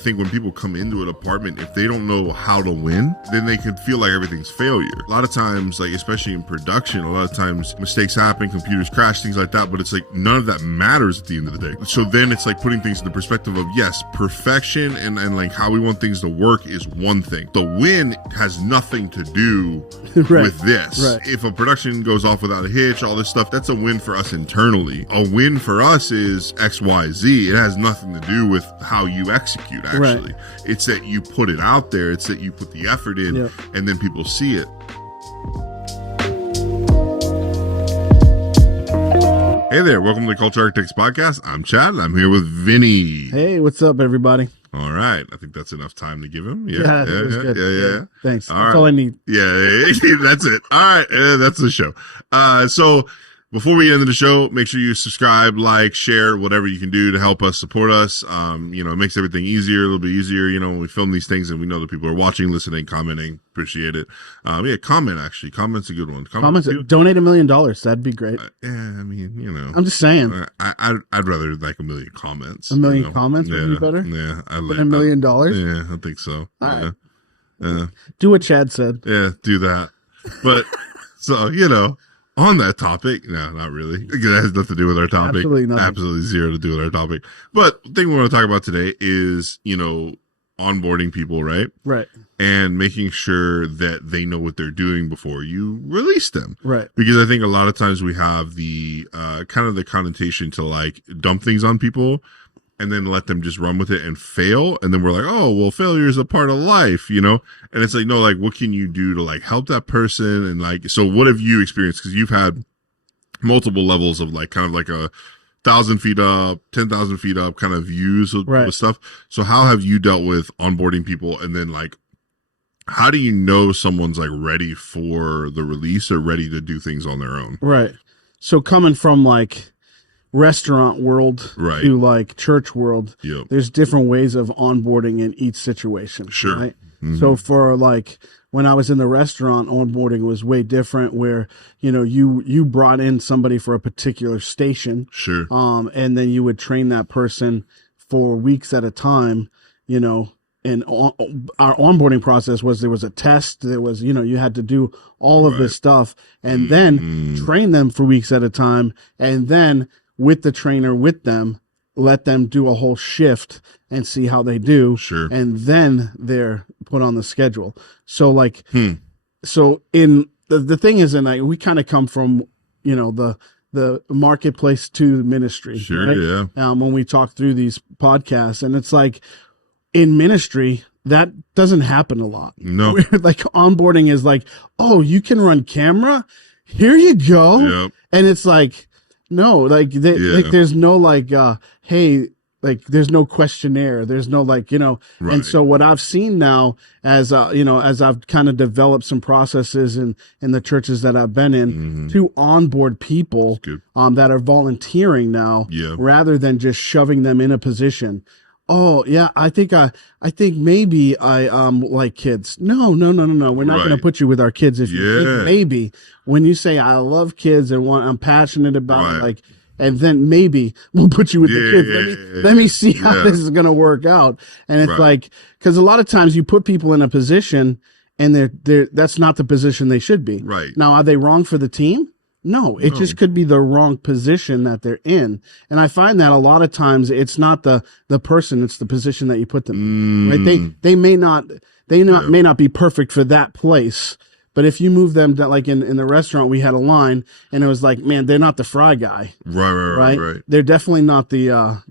I think when people come into an apartment, if they don't know how to win, then they could feel like everything's failure. A lot of times, like especially in production, a lot of times mistakes happen, computers crash, things like that, but it's like none of that matters at the end of the day. So then it's like putting things in the perspective of, yes, perfection and like how we want things to work is one thing. The win has nothing to do with this. Right. If a production goes off without a hitch, all this stuff, that's a win for us internally. A win for us is X, Y, Z. It has nothing to do with how you execute. Actually, it's that you put it out there. It's that you put the effort in, and then people see it. Hey there, welcome to the Culture Architects Podcast. I'm Chad. I'm here with Vinny. Hey, what's up, everybody? All right, I think that's enough time to give him. Yeah. Thanks. That's all I need. Yeah, that's it. All right, that's the show. So before we get into the show, make sure you subscribe, like, share, whatever you can do to help us, support us. It makes everything easier, a little bit easier, when we film these things and we know that people are watching, listening, commenting. Appreciate it. Comment, actually. Comment's a good one. Comments, donate $1 million. That'd be great. I'm just saying. I'd rather like 1 million comments. 1 million comments would be better? Yeah. I'd like $1 million? Yeah, I think so. All right. Do what Chad said. Yeah, do that. But, so, on that topic, no, not really. It has nothing to do with our topic. Absolutely nothing. Absolutely zero to do with our topic. But the thing we want to talk about today is, onboarding people, right? Right. And making sure that they know what they're doing before you release them. Right. Because I think a lot of times we have the kind of the connotation to like dump things on people and then let them just run with it and fail. And then we're like, oh, well, failure is a part of life, And it's like, no, like, what can you do to like help that person? And like, so what have you experienced? Because you've had multiple levels of like, kind of like 1,000 feet up, 10,000 feet up kind of views with stuff. So how have you dealt with onboarding people? And then like, how do you know someone's like ready for the release or ready to do things on their own? Right. So coming from like restaurant world to like church world, there's different ways of onboarding in each situation. Sure. Right? Mm-hmm. So for like when I was in the restaurant, onboarding was way different where, you brought in somebody for a particular station. Sure. And then you would train that person for weeks at a time, and our onboarding process was there was a test. There was, you had to do all of this stuff and then train them for weeks at a time. And then with the trainer with them, let them do a whole shift and see how they do. Sure. And then they're put on the schedule. So like, so in the thing is, and we kind of come from, the marketplace to ministry. Sure. Right? Yeah. When we talk through these podcasts, and it's like in ministry, that doesn't happen a lot. No. Like onboarding is like, oh, you can run camera? Here you go. Yep. And it's like, no, like, like there's no like, hey, like there's no questionnaire. There's no like, and so what I've seen now as, as I've kind of developed some processes in the churches that I've been in to onboard people, that are volunteering now rather than just shoving them in a position. Oh yeah, I think maybe I like kids. No. We're not going to put you with our kids if you think maybe. When you say I love kids and I'm passionate about it, like, and then maybe we'll put you with the kids. Let me see how this is going to work out. And it's like, because a lot of times you put people in a position and that's not the position they should be. Right. Now, are they wrong for the team? No, it just could be the wrong position that they're in. And I find that a lot of times it's not the person, it's the position that you put them in. Right? They may not be perfect for that place. But if you move them to, like in the restaurant, we had a line and it was like, man, they're not the fry guy. Right. They're definitely not the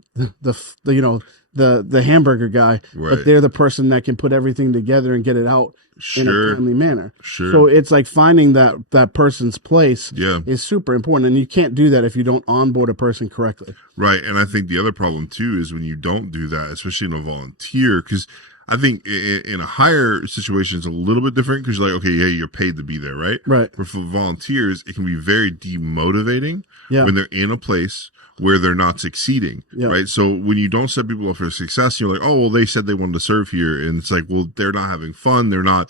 hamburger guy, but they're the person that can put everything together and get it out in a timely manner. Sure. So it's like finding that person's place is super important. And you can't do that if you don't onboard a person correctly. Right. And I think the other problem too is when you don't do that, especially in a volunteer, because I think in a higher situation, it's a little bit different because you're like, okay, yeah, you're paid to be there, right? Right. But for volunteers, it can be very demotivating Yeah. when they're in a place where they're not succeeding, right? So when you don't set people up for success, you're like, oh, well, they said they wanted to serve here. And it's like, well, they're not having fun. They're not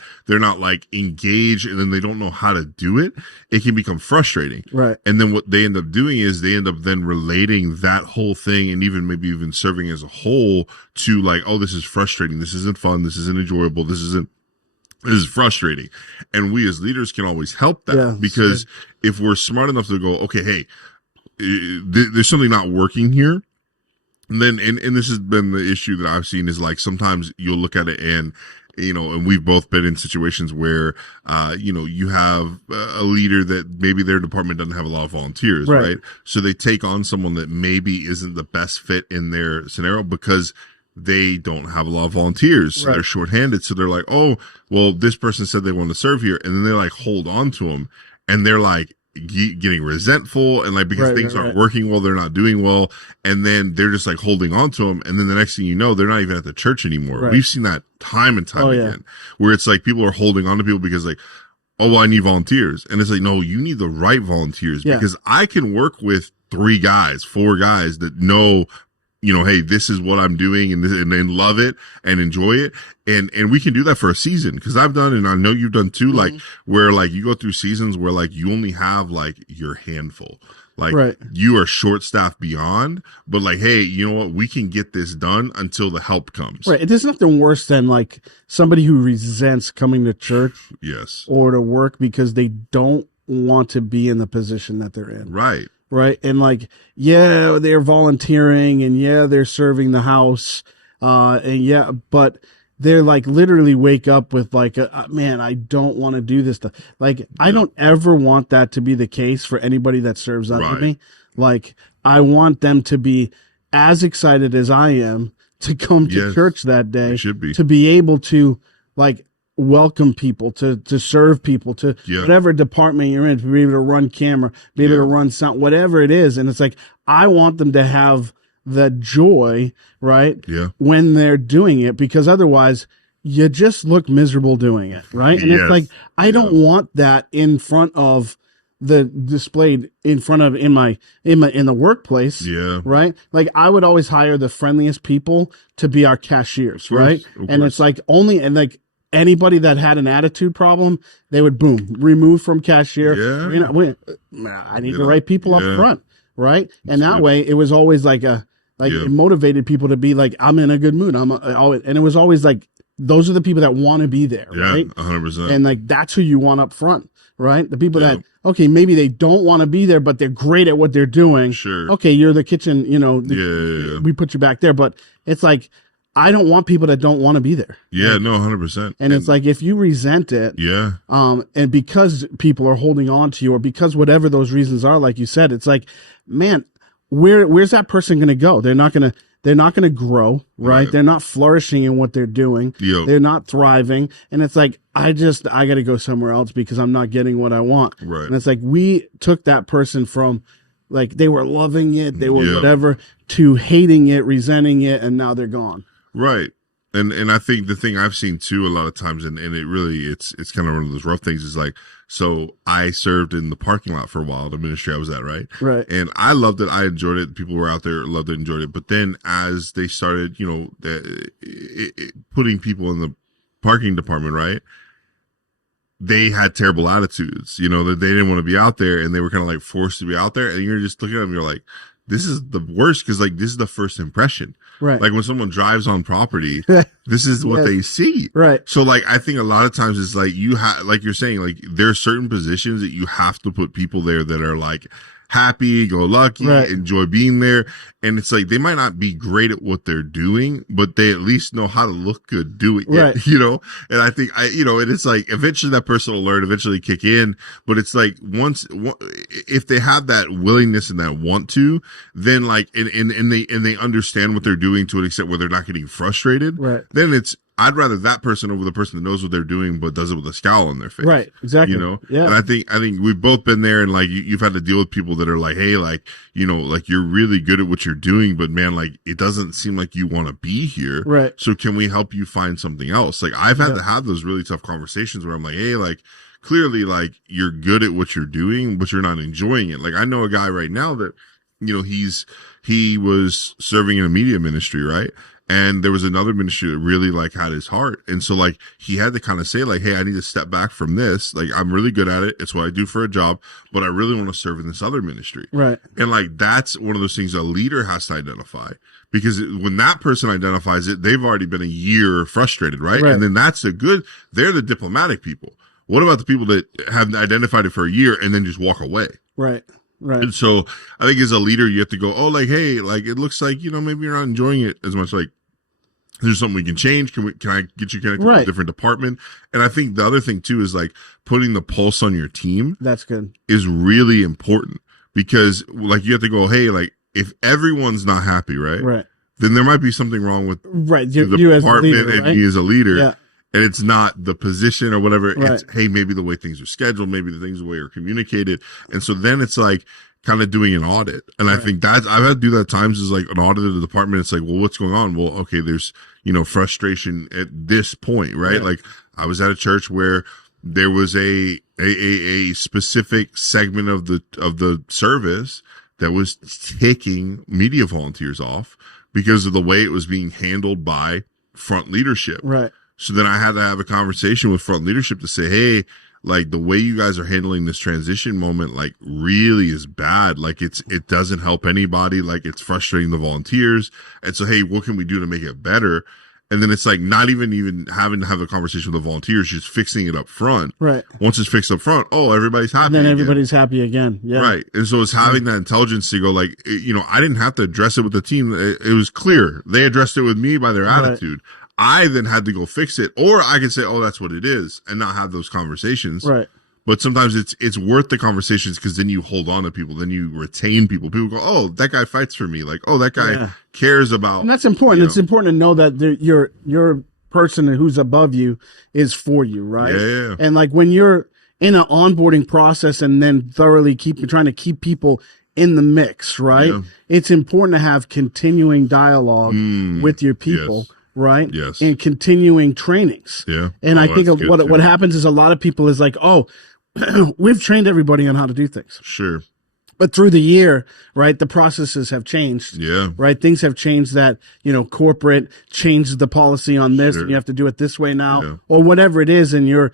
like engaged, and then they don't know how to do it. It can become frustrating. Right. And then what they end up doing is they end up then relating that whole thing, and maybe even serving as a whole, to like, oh, this is frustrating. This isn't fun. This isn't enjoyable. This is frustrating. And we as leaders can always help that, because if we're smart enough to go, okay, hey, there's something not working here. And then, and this has been the issue that I've seen, is like, sometimes you'll look at it and, and we've both been in situations where, you have a leader that maybe their department doesn't have a lot of volunteers, right? So they take on someone that maybe isn't the best fit in their scenario because they don't have a lot of volunteers. So they're shorthanded. So they're like, oh, well, this person said they want to serve here. And then they like hold on to them, and they're like getting resentful, and like, because things aren't working well, they're not doing well. And then they're just like holding on to them. And then the next thing you know, they're not even at the church anymore. We've seen that time and time again, where it's like people are holding on to people because like, oh, well, I need volunteers. And it's like, no, you need the right volunteers, because I can work with 3 guys, 4 guys that know, hey, this is what I'm doing, and love it and enjoy it. And we can do that for a season, because I've done, and I know you've done too, like where like you go through seasons where like you only have like your handful, like you are short staffed beyond, but like, hey, you know what? We can get this done until the help comes. Right. There's nothing worse than like somebody who resents coming to church or to work because they don't want to be in the position that they're in. Right. Right. And like, yeah, they're volunteering, and yeah, they're serving the house. But they're like literally wake up with like, man, I don't want to do this stuff. Like, I don't ever want that to be the case for anybody that serves under me. Like, I want them to be as excited as I am to come to church that day, to be able to like welcome people, to serve people, to whatever department you're in, to be able to run camera, be able to run sound, whatever it is. And it's like, I want them to have the joy, right? When they're doing it, because otherwise you just look miserable doing it. Right. And it's like, I don't want that in front of displayed in front of in the workplace. Right. Like, I would always hire the friendliest people to be our cashiers. Right. And it's like like, anybody that had an attitude problem, they would remove from cashier. I need the right people up front, right? And that way, it was always like it motivated people to be like, I'm in a good mood. And it was always like, those are the people that want to be there, right? 100%. And like, that's who you want up front, right? The people that, okay, maybe they don't want to be there, but they're great at what they're doing. Okay, you're the kitchen, we put you back there, but it's like, I don't want people that don't want to be there. No, 100%. And it's like, if you resent it, and because people are holding on to you, or because whatever those reasons are, like you said, it's like, man, where's that person going to go? They're not going to grow, right? They're not flourishing in what they're doing. They're not thriving. And it's like, I got to go somewhere else because I'm not getting what I want. Right. And it's like, we took that person from like, they were loving it, they were whatever, to hating it, resenting it, and now they're gone. Right. And I think the thing I've seen too a lot of times, and it really, it's kind of one of those rough things, is like, so I served in the parking lot for a while, the ministry I was at, right? And I loved it. I enjoyed it. People were out there, loved it, enjoyed it. But then as they started, putting people in the parking department, right? They had terrible attitudes, that they didn't want to be out there, and they were kind of like forced to be out there. And you're just looking at them, you're like, this is the worst, because like, this is the first impression. Right. Like when someone drives on property, this is what they see. Right. So like, I think a lot of times it's like, like you're saying, like there are certain positions that you have to put people there that are like happy, go lucky, enjoy being there. And it's like, they might not be great at what they're doing, but they at least know how to look good doing it, And I think and it's like, eventually that person will learn, eventually kick in. But it's like, if they have that willingness and that want to, then like, and they understand what they're doing to an extent where they're not getting frustrated, then I'd rather that person over the person that knows what they're doing but does it with a scowl on their face. Right. Exactly. You know? Yeah. And I think we've both been there, and like you've had to deal with people that are like, hey, like, you know, like you're really good at what you're doing, but man, like it doesn't seem like you want to be here. Right. So can we help you find something else? Like I've had to have those really tough conversations where I'm like, hey, like clearly like you're good at what you're doing, but you're not enjoying it. Like I know a guy right now that, you know, he was serving in a media ministry, right? And there was another ministry that really like had his heart. And so like he had to kind of say like, hey, I need to step back from this. Like I'm really good at it. It's what I do for a job, but I really want to serve in this other ministry. Right. And like that's one of those things a leader has to identify, because when that person identifies it, they've already been a year frustrated, right? And then they're the diplomatic people. What about the people that have identified it for a year and then just walk away? Right. Right. And so I think as a leader, you have to go, oh, like, hey, like, it looks like, you know, maybe you're not enjoying it as much. Like, there's something we can change. Can I get you connected with a different department? And I think the other thing too is like putting the pulse on your team. That's good. Is really important, because like you have to go, hey, like if everyone's not happy, right? Right. Then there might be something wrong with the department leader, and me as a leader. Yeah. And it's not the position or whatever. Right. It's, hey, maybe the way things are scheduled, maybe the things the way are communicated. And so then it's like kind of doing an audit. And I think I've had to do that at times, is like an audit of the department. It's like, well, what's going on? Well, okay, there's, you know, frustration at this point, right? Like I was at a church where there was a specific segment of the service that was taking media volunteers off because of the way it was being handled by front leadership. Right. So then I had to have a conversation with front leadership to say, hey, like the way you guys are handling this transition moment, like really is bad. Like it doesn't help anybody. Like it's frustrating the volunteers. And so, hey, what can we do to make it better? And then it's like not even having to have a conversation with the volunteers, just fixing it up front. Right. Once it's fixed up front, oh, everybody's happy. And then everybody's happy again. Yeah. Right. And so it's having that intelligence to go like, you know, I didn't have to address it with the team. It was clear. They addressed it with me by their attitude. I then had to go fix it, or I could say, oh, that's what it is, and not have those conversations. Right. But sometimes it's worth the conversations, because then you hold on to people, then you retain people. People go, oh, that guy fights for me. Like, oh, that guy cares about. And that's important. You know. It's important to know that your person who's above you is for you, right? Yeah. And like when you're in an onboarding process and then thoroughly trying to keep people in the mix, right? Yeah. It's important to have continuing dialogue with your people. Yes. Right. Yes. And continuing trainings. Yeah. And I think what happens is a lot of people is like, oh, we've trained everybody on how to do things. Sure. But through the year, right, the processes have changed. Yeah. Right. Things have changed that, you know, corporate changed the policy on this. Sure. And you have to do it this way now, or whatever it is in your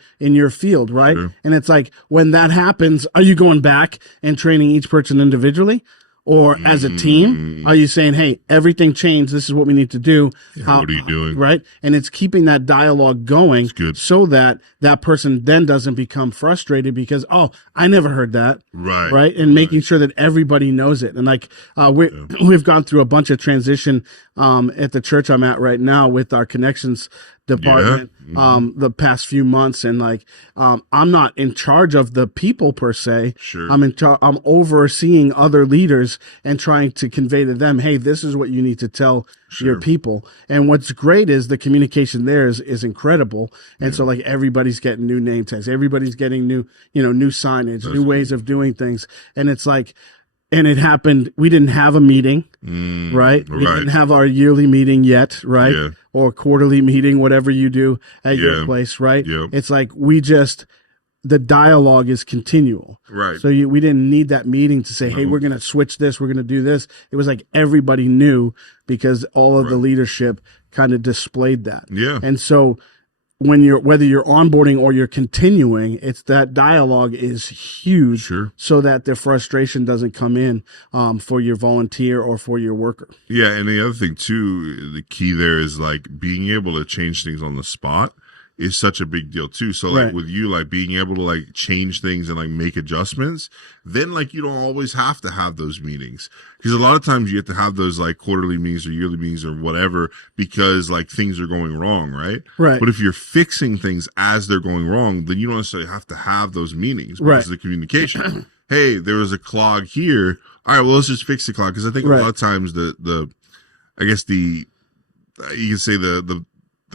field. Right. Sure. And it's like, when that happens, are you going back and training each person individually? Or as a team, are you saying, hey, everything changed, this is what we need to do? Yeah, what are you doing? Right? And it's keeping that dialogue going so that that person then doesn't become frustrated because, oh, I never heard that. Right. Right? And making sure that everybody knows it. And like, we've gone through a bunch of transition at the church I'm at right now with our connections department the past few months, and like I'm not in charge of the people per se. Sure. I'm overseeing other leaders and trying to convey to them, hey, this is what you need to tell your people. And what's great is the communication there is incredible. And so like everybody's getting new name tags, everybody's getting new signage, new ways of doing things. And it's like, and it happened, we didn't have a meeting, right? We didn't have our yearly meeting yet, right? Yeah. Or quarterly meeting, whatever you do at your place, right? Yep. It's like the dialogue is continual. Right. So we didn't need that meeting to say, hey, we're going to switch this, we're going to do this. It was like everybody knew, because all of the leadership kind of displayed that. Yeah. And so whether you're onboarding or you're continuing, it's that dialogue is huge, so that the frustration doesn't come in for your volunteer or for your worker. Yeah, and the other thing too, the key there is like being able to change things on the spot is such a big deal too. So like with you, like being able to like change things and like make adjustments, then like you don't always have to have those meetings, because a lot of times you have to have those like quarterly meetings or yearly meetings or whatever, because like things are going wrong, right? Right. But if you're fixing things as they're going wrong, then you don't necessarily have to have those meetings, because of the communication. Hey, there was a clog here. All right, well, let's just fix the clog. Because I think a lot of times you can say the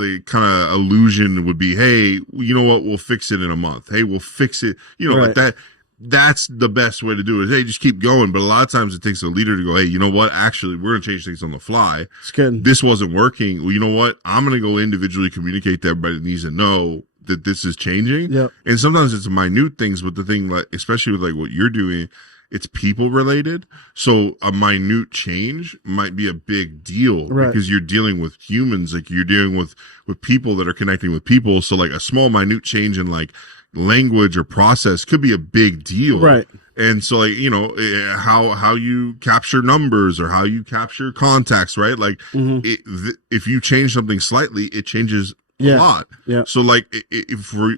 the kind of illusion would be, hey, you know what, we'll fix it in a month. Hey, we'll fix it. You know, like that. That's the best way to do it. Hey, just keep going. But a lot of times it takes a leader to go, hey, you know what? Actually, we're going to change things on the fly. It's good. This wasn't working. Well, you know what? I'm going to go individually communicate to everybody that needs to know that this is changing. Yep. And sometimes it's minute things, but the thing, like, especially with like what you're doing, it's people related. So a minute change might be a big deal because you're dealing with humans. Like you're dealing with people that are connecting with people. So like a small minute change in like language or process could be a big deal. Right. And so like, you know, how you capture numbers or how you capture contacts, right? Like if you change something slightly, it changes a lot. Yeah. So like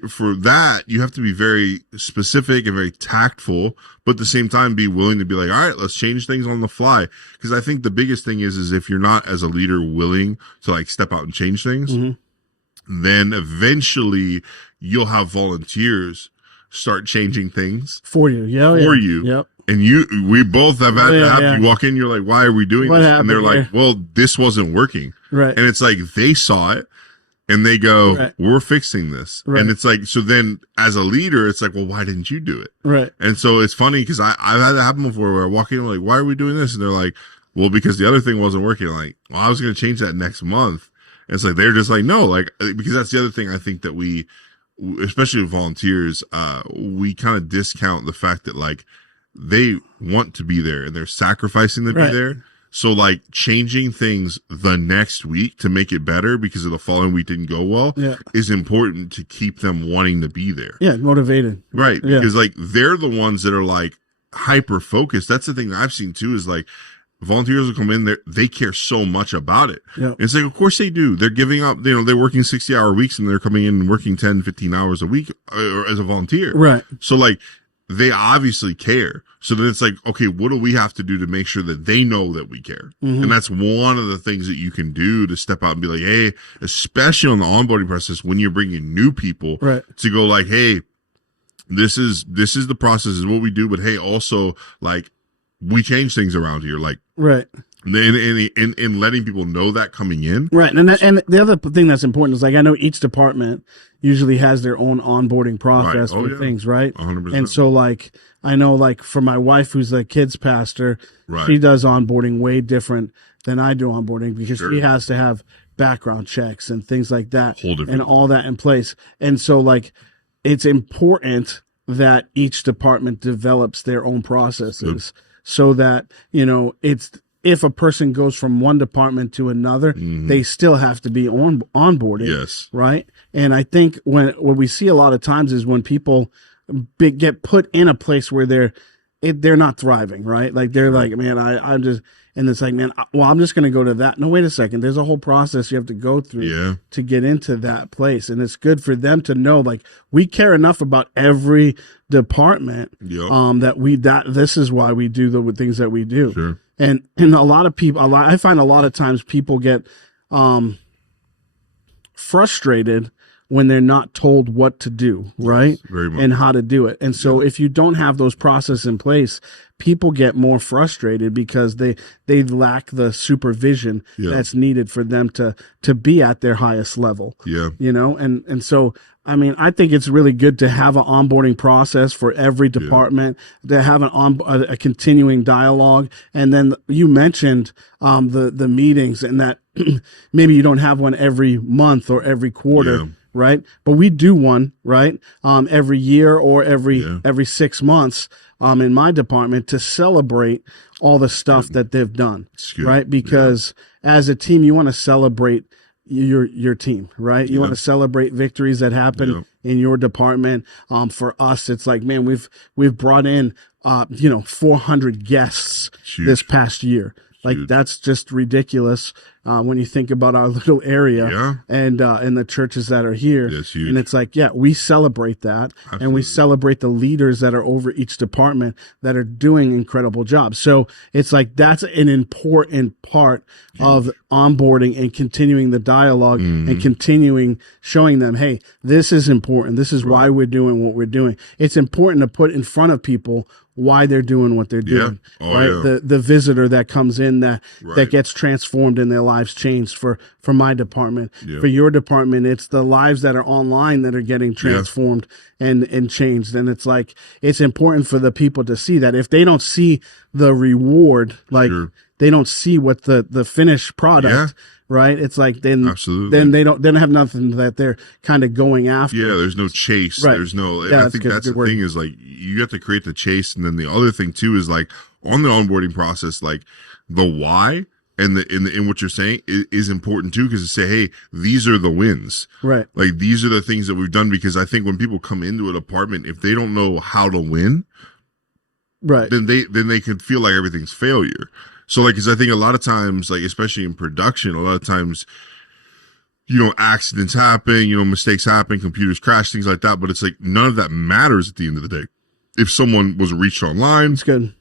for that, you have to be very specific and very tactful, but at the same time be willing to be like, all right, let's change things on the fly. Because I think the biggest thing is if you're not as a leader willing to like step out and change things, then eventually you'll have volunteers start changing things for you. You. Yep. And we both have had to have you walk in. You're like, why are we doing this? And they're like, well, this wasn't working. Right. And it's like, they saw it and they go, we're fixing this. Right. And it's like, so then as a leader, it's like, well, why didn't you do it? Right. And so it's funny because I've had that happen before where I walk in, like, why are we doing this? And they're like, well, because the other thing wasn't working. Like, well, I was going to change that next month. And it's like, they're just like, no, like, because that's the other thing I think that we, especially with volunteers, we kind of discount the fact that like they want to be there and they're sacrificing to be there. So like changing things the next week to make it better because of the following week didn't go well is important to keep them wanting to be there. Yeah. Motivated. Right. Because like they're the ones that are like hyper focused. That's the thing that I've seen too is like volunteers will come in there. They care so much about it. Yep. It's like, of course they do. They're giving up, you know, they're working 60-hour weeks and they're coming in and working 10, 15 hours a week or as a volunteer. Right. So like they obviously care. So then it's like, okay, what do we have to do to make sure that they know that we care? And that's one of the things that you can do to step out and be like, hey, especially on the onboarding process, when you're bringing new people to go like, hey, this is the process, is what we do. But hey, also like we change things around here. Like, and letting people know that coming in. Right. And the other thing that's important is like, I know each department usually has their own onboarding process for things, right? 100%. And so like, I know like for my wife, who's a kids pastor, she does onboarding way different than I do onboarding because she has to have background checks and things like that and all that in place. And so like, it's important that each department develops their own processes so that, you know, if a person goes from one department to another, they still have to be onboarded. Yes. Right. And I think what we see a lot of times is when people get put in a place where they're not thriving, right? Like they're like, man, I'm just, and it's like, man, well, I'm just going to go to that. No, wait a second. There's a whole process you have to go through to get into that place. And it's good for them to know, like, we care enough about every department, that this is why we do the things that we do. Sure. And a lot of people, I find a lot of times people get, frustrated when they're not told what to do, right? Very much. And how to do it. And so if you don't have those processes in place, people get more frustrated because they lack the supervision that's needed for them to be at their highest level. Yeah. You know, and so I mean, I think it's really good to have an onboarding process for every department, to have a continuing dialogue. And then you mentioned the meetings, and that maybe you don't have one every month or every quarter. Right. But we do one, right. Every year or every 6 months, in my department to celebrate all the stuff that they've done. Right. Because as a team, you want to celebrate your team, right? You want to celebrate victories that happen in your department. For us, it's like, man, we've brought in, 400 guests this past year. Like that's just ridiculous when you think about our little area and the churches that are here. And it's like, we celebrate that. Absolutely. And we celebrate the leaders that are over each department that are doing incredible jobs. So it's like that's an important part of onboarding and continuing the dialogue and continuing showing them, hey, this is important. This is why we're doing what we're doing. It's important to put in front of people why they're doing what they're doing, right? The visitor that comes in that gets transformed in their life. lives changed for my department. For your department, it's the lives that are online that are getting transformed and changed. And it's like, it's important for the people to see that. If they don't see the reward, like they don't see what the finished product, right? It's like, then they don't have nothing that they're kind of going after. Yeah. There's no chase. There's no, and I think that's the thing is like, you have to create the chase. And then the other thing too is like on the onboarding process, like the why and in what you're saying is important too, because to say, hey, these are the wins, right? Like these are the things that we've done, because I think when people come into an apartment, if they don't know how to win, right, then they could feel like everything's failure. So like, cause I think a lot of times, like, especially in production, a lot of times, accidents happen, mistakes happen, computers crash, things like that. But it's like, none of that matters at the end of the day. If someone was reached online, it's good.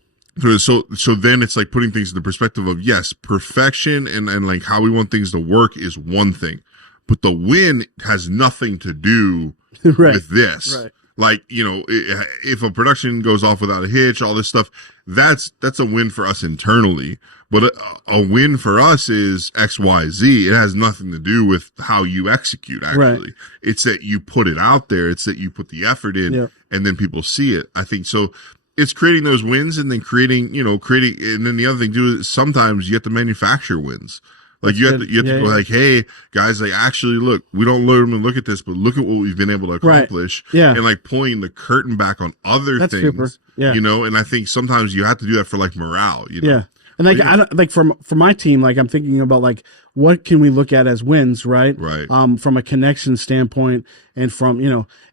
So then it's like putting things in the perspective of, yes, perfection and like how we want things to work is one thing, but the win has nothing to do with this. Right. Like, if a production goes off without a hitch, all this stuff, that's a win for us internally. But a win for us is X, Y, Z. It has nothing to do with how you execute, actually. Right. It's that you put it out there. It's that you put the effort in and then people see it. I think so. It's creating those wins and then creating, and then the other thing too is sometimes you have to manufacture wins. Like you have to go like, hey guys, like actually look, we don't look at this, but look at what we've been able to accomplish. Right. Yeah. And like pulling the curtain back on other things, super. Yeah. And I think sometimes you have to do that for like morale, Yeah. And like, I don't, like for my team, like I'm thinking about like, what can we look at as wins, right? Right. From a connection standpoint and from,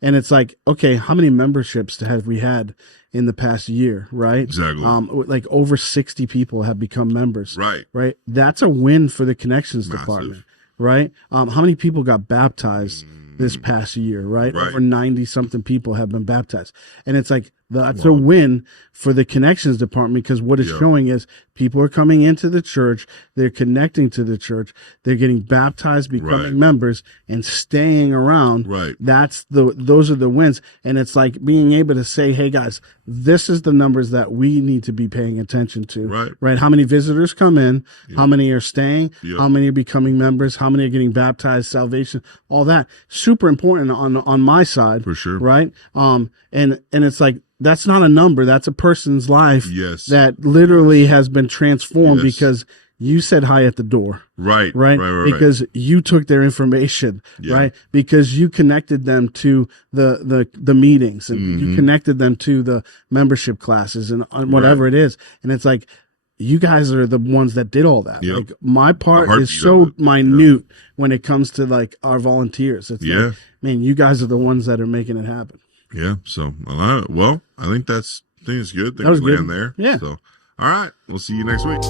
and it's like, okay, how many memberships have we had in the past year, right? Exactly. Like over 60 people have become members. Right. Right. That's a win for the connections department, right? How many people got baptized this past year, right? Over 90 something people have been baptized. And it's like, that's a win for the connections department, because what it's showing is people are coming into the church, they're connecting to the church, they're getting baptized, becoming members, and staying around. Right. Those are the wins. And it's like being able to say, hey guys, this is the numbers that we need to be paying attention to. Right. How many visitors come in, how many are staying, how many are becoming members, how many are getting baptized, salvation, all that. Super important on my side. For sure. Right. And it's like, that's not a number. That's a person's life that literally has been transformed because you said hi at the door. Right. Because you took their information, right? Because you connected them to the meetings, and you connected them to the membership classes and whatever it is. And it's like, you guys are the ones that did all that. Like my part is so minute when it comes to like our volunteers. It's like, man, you guys are the ones that are making it happen. Yeah. So, well, I think it's good. That was good. There. Yeah. So, all right. We'll see you next week.